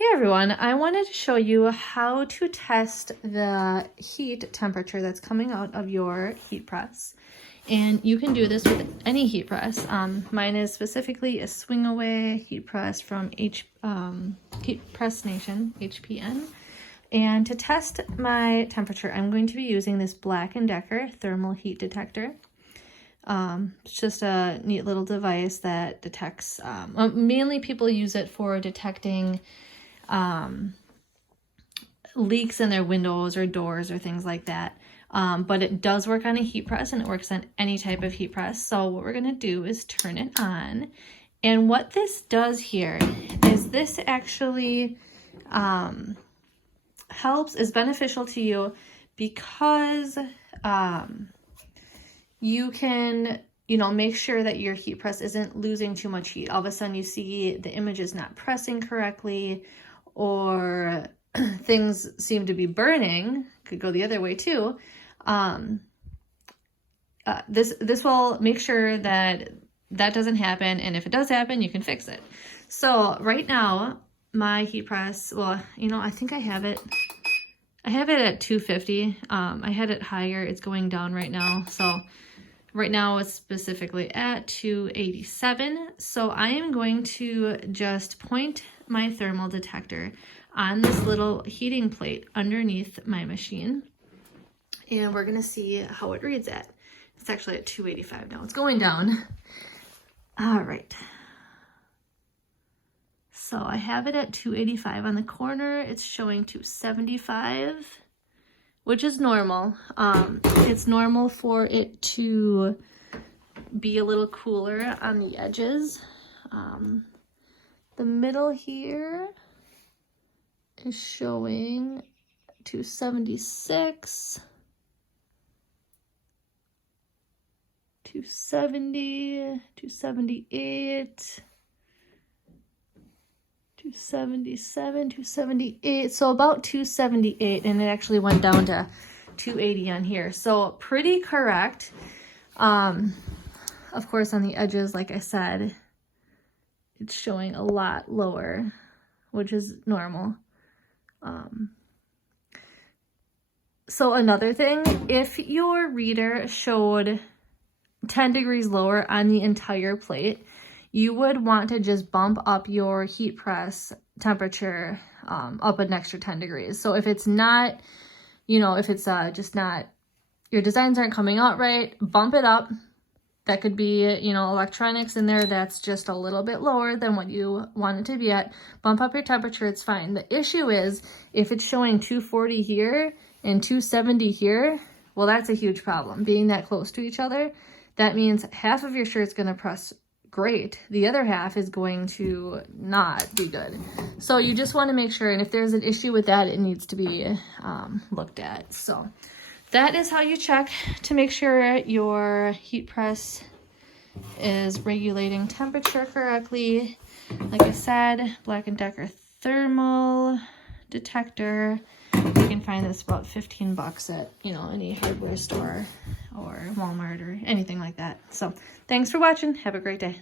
Hey everyone, I wanted to show you how to test the heat temperature that's coming out of your heat press. And you can do this with any heat press. Mine is specifically a swing away heat press from Heat Press Nation, HPN. And to test my temperature, I'm going to be using this Black & Decker thermal heat detector. It's just a neat little device that detects, mainly people use it for detecting leaks in their windows or doors or things like that. But it does work on a heat press and it works on any type of heat press. So what we're gonna do is turn it on. And what this does here is this actually is beneficial to you because you can, make sure that your heat press isn't losing too much heat. All of a sudden you see the image is not pressing correctly, or things seem to be burning. Could go the other way too. This will make sure that doesn't happen, and if it does happen, you can fix it. So right now my heat press, well, I think I have it at 250. I had it higher. It's going down right now. So right now it's specifically at 287. So I am going to just point my thermal detector on this little heating plate underneath my machine. And we're gonna see how it reads at. It's actually at 285 now. It's going down. All right. So I have it at 285 on the corner. It's showing 275, which is normal. It's normal for it to be a little cooler on the edges. The middle here is showing 276, 270, 278, 277, 278, so about 278, and it actually went down to 280 on here. So pretty correct. Of course, on the edges, like I said, it's showing a lot lower, which is normal. So another thing, if your reader showed 10 degrees lower on the entire plate, you would want to just bump up your heat press temperature up an extra 10 degrees. So if it's not, if it's just not, your designs aren't coming out right, bump it up. That could be, electronics in there that's just a little bit lower than what you want it to be at. Bump up your temperature, it's fine. The issue is if it's showing 240 here and 270 here, well, that's a huge problem. Being that close to each other, that means half of your shirt's gonna press great. The other half is going to not be good. So you just wanna make sure, and if there's an issue with that, it needs to be looked at. So that is how you check to make sure your heat press is regulating temperature correctly. Like I said, Black & Decker thermal detector. You can find this about 15 bucks at, any hardware store or Walmart or anything like that. So thanks for watching. Have a great day.